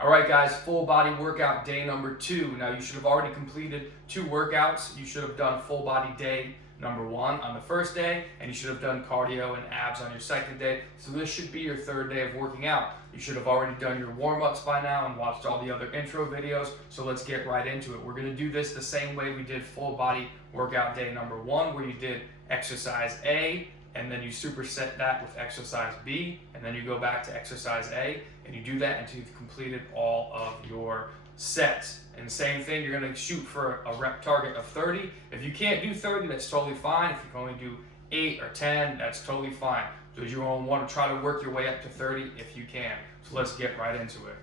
All right, guys, full body workout day number 2. Now, you should have already completed 2 workouts. You should have done full body day number 1 on the first day, and you should have done cardio and abs on your second day. So this should be your 3rd day of working out. You should have already done your warm-ups by now and watched all the other intro videos. So let's get right into it. We're gonna do this the same way we did full body workout day number 1, where you did exercise A, and then you superset that with exercise B, and then you go back to exercise A, and you do that until you've completed all of your sets. And same thing, you're gonna shoot for a rep target of 30. If you can't do 30, that's totally fine. If you can only do 8 or 10, that's totally fine. So you're gonna wanna try to work your way up to 30 if you can. So let's get right into it.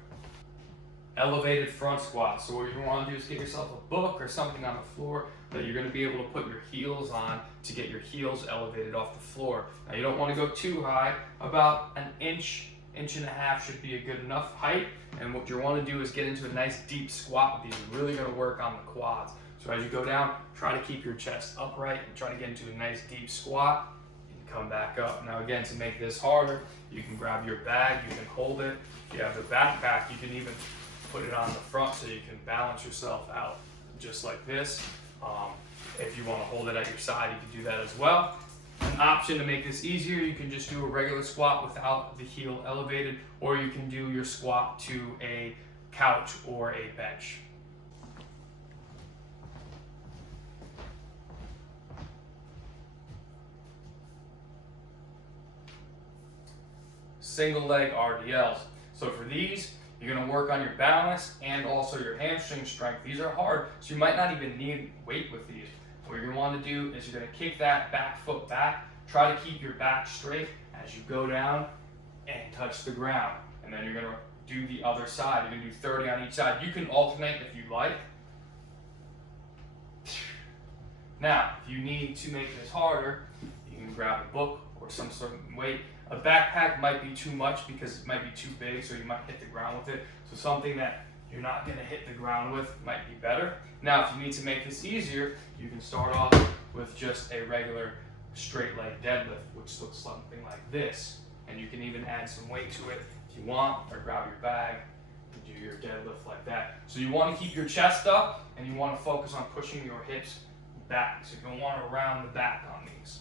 Elevated front squat. So what you want to do is get yourself a book or something on the floor that you're going to be able to put your heels on to get your heels elevated off the floor. Now you don't want to go too high. About an inch, inch and a half should be a good enough height. And what you want to do is get into a nice deep squat with these. You're really going to work on the quads. So as you go down, try to keep your chest upright and try to get into a nice deep squat and come back up. Now again, to make this harder, you can grab your bag, you can hold it. If you have the backpack, you can even put it on the front so you can balance yourself out just like this. If you want to hold it at your side, you can do that as well. An option to make this easier, you can just do a regular squat without the heel elevated, or you can do your squat to a couch or a bench. Single leg RDLs. So for these, you're going to work on your balance and also your hamstring strength. These are hard, so you might not even need weight with these. What you're going to want to do is you're going to kick that back foot back. Try to keep your back straight as you go down and touch the ground. And then you're going to do the other side. You're going to do 30 on each side. You can alternate if you like. Now, if you need to make this harder, you can grab a book or some sort of weight. A backpack might be too much because it might be too big, so you might hit the ground with it. So something that you're not going to hit the ground with might be better. Now, if you need to make this easier, you can start off with just a regular straight leg deadlift, which looks something like this. And you can even add some weight to it if you want, or grab your bag and do your deadlift like that. So you want to keep your chest up, and you want to focus on pushing your hips back. So you're going to want to round the back on these.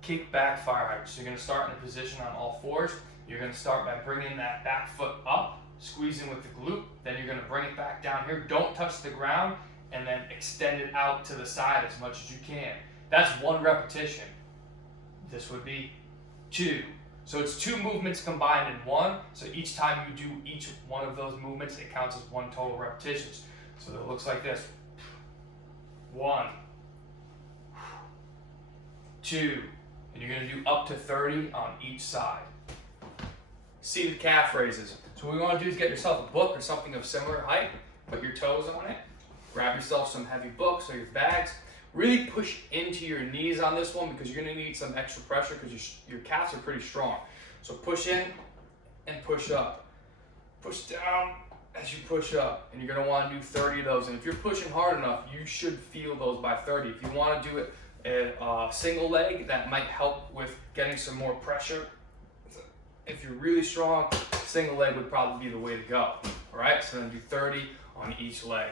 Kick back Firefighter. So you're going to start in a position on all fours. You're going to start by bringing that back foot up, squeezing with the glute. Then you're going to bring it back down here. Don't touch the ground, and then extend it out to the side as much as you can. That's 1 repetition. This would be 2. So it's 2 movements combined in 1. So each time you do each one of those movements, it counts as 1 total repetitions. So it looks like this. 1, 2, and you're going to do up to 30 on each side. Seated calf raises. So what we want to do is get yourself a book or something of similar height, put your toes on it, grab yourself some heavy books or your bags. Really push into your knees on this one because you're going to need some extra pressure because your calves are pretty strong. So push in and push up. Push down as you push up, and you're going to want to do 30 of those. And if you're pushing hard enough, you should feel those by 30. If you want to do it a single leg, that might help with getting some more pressure. If you're really strong, single leg would probably be the way to go. All right, so then do 30 on each leg.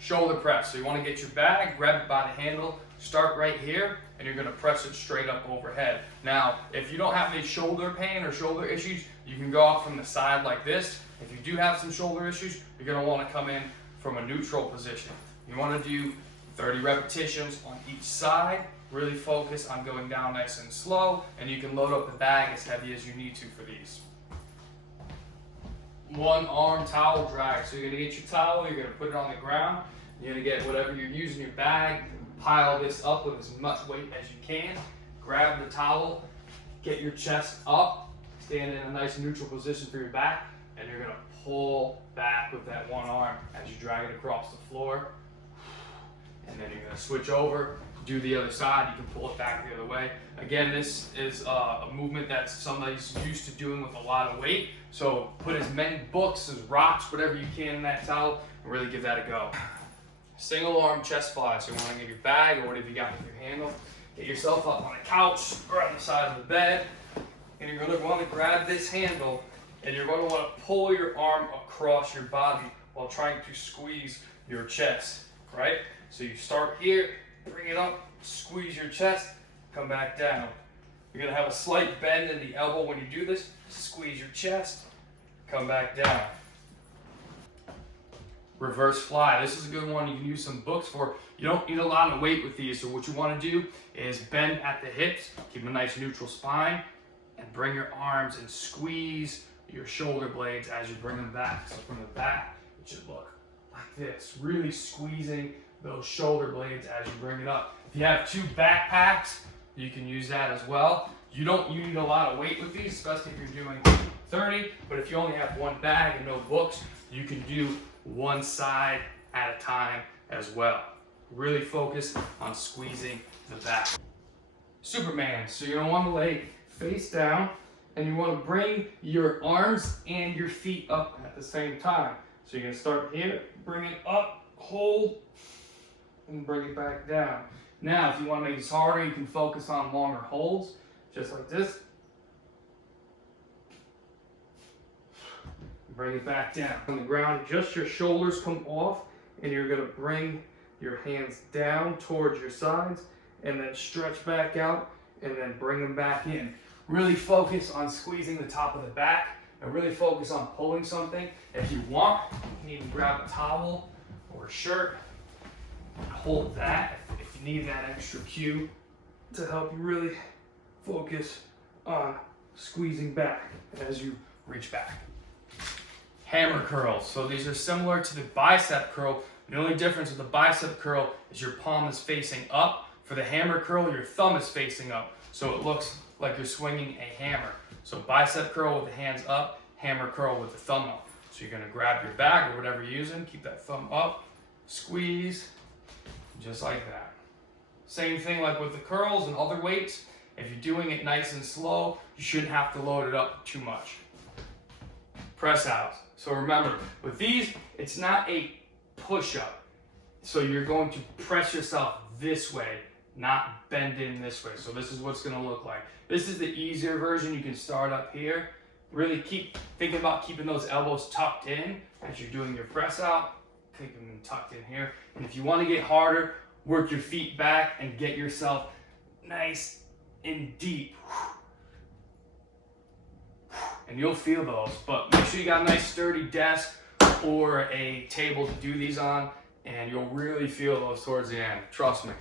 Shoulder press. So you want to get your bag, grab it by the handle, start right here, and you're going to press it straight up overhead. Now, if you don't have any shoulder pain or shoulder issues, you can go out from the side like this. If you do have some shoulder issues, you're going to want to come in from a neutral position. You want to do 30 repetitions on each side. Really focus on going down nice and slow, and you can load up the bag as heavy as you need to for these. 1 arm towel drag. So you're going to get your towel, you're going to put it on the ground, you're going to get whatever you're using, your bag, pile this up with as much weight as you can, grab the towel, get your chest up, stand in a nice neutral position for your back, and you're going to pull back with that 1 arm as you drag it across the floor. And then you're going to switch over, do the other side, you can pull it back the other way. Again, this is a movement that somebody's used to doing with a lot of weight, so put as many books, as rocks, whatever you can in that towel, and really give that a go. Single arm chest fly, so you want to get your bag or whatever you got with your handle, get yourself up on a couch or on the side of the bed, and you're going to want to grab this handle and you're going to want to pull your arm across your body while trying to squeeze your chest, right? So you start here, bring it up, squeeze your chest, come back down. You're going to have a slight bend in the elbow when you do this. Squeeze your chest, come back down. Reverse fly. This is a good one you can use some books for. You don't need a lot of weight with these, so what you want to do is bend at the hips, keep a nice neutral spine, and bring your arms and squeeze your shoulder blades as you bring them back. So from the back, it should look like this, really squeezing those shoulder blades as you bring it up. If you have 2 backpacks, you can use that as well. You need a lot of weight with these, especially if you're doing 30, but if you only have 1 bag and no books, you can do 1 side at a time as well. Really focus on squeezing the back. Superman, so you're gonna want to lay face down and you want to bring your arms and your feet up at the same time. So you're gonna start here, bring it up, hold, and bring it back down. Now, if you want to make this harder, you can focus on longer holds, just like this. Bring it back down. On the ground, just your shoulders come off, and you're gonna bring your hands down towards your sides, and then stretch back out, and then bring them back in. Really focus on squeezing the top of the back, and really focus on pulling something. If you want, you can even grab a towel or a shirt, and hold that if you need that extra cue to help you really focus on squeezing back as you reach back. Hammer curls. So these are similar to the bicep curl. The only difference with the bicep curl is your palm is facing up. For the hammer curl, your thumb is facing up. So it looks like you're swinging a hammer. So bicep curl with the hands up, hammer curl with the thumb up. So you're gonna grab your bag or whatever you're using, keep that thumb up, squeeze, just like that. Same thing like with the curls and other weights. If you're doing it nice and slow, you shouldn't have to load it up too much. Press outs. So remember, with these, it's not a push-up. So you're going to press yourself this way, not bend in this way. So this is what's gonna look like. This is the easier version. You can start up here. Really keep thinking about keeping those elbows tucked in as you're doing your press out. Keep them tucked in here. And if you wanna get harder, work your feet back and get yourself nice and deep. And you'll feel those, but make sure you got a nice sturdy desk or a table to do these on, and you'll really feel those towards the end. Trust me.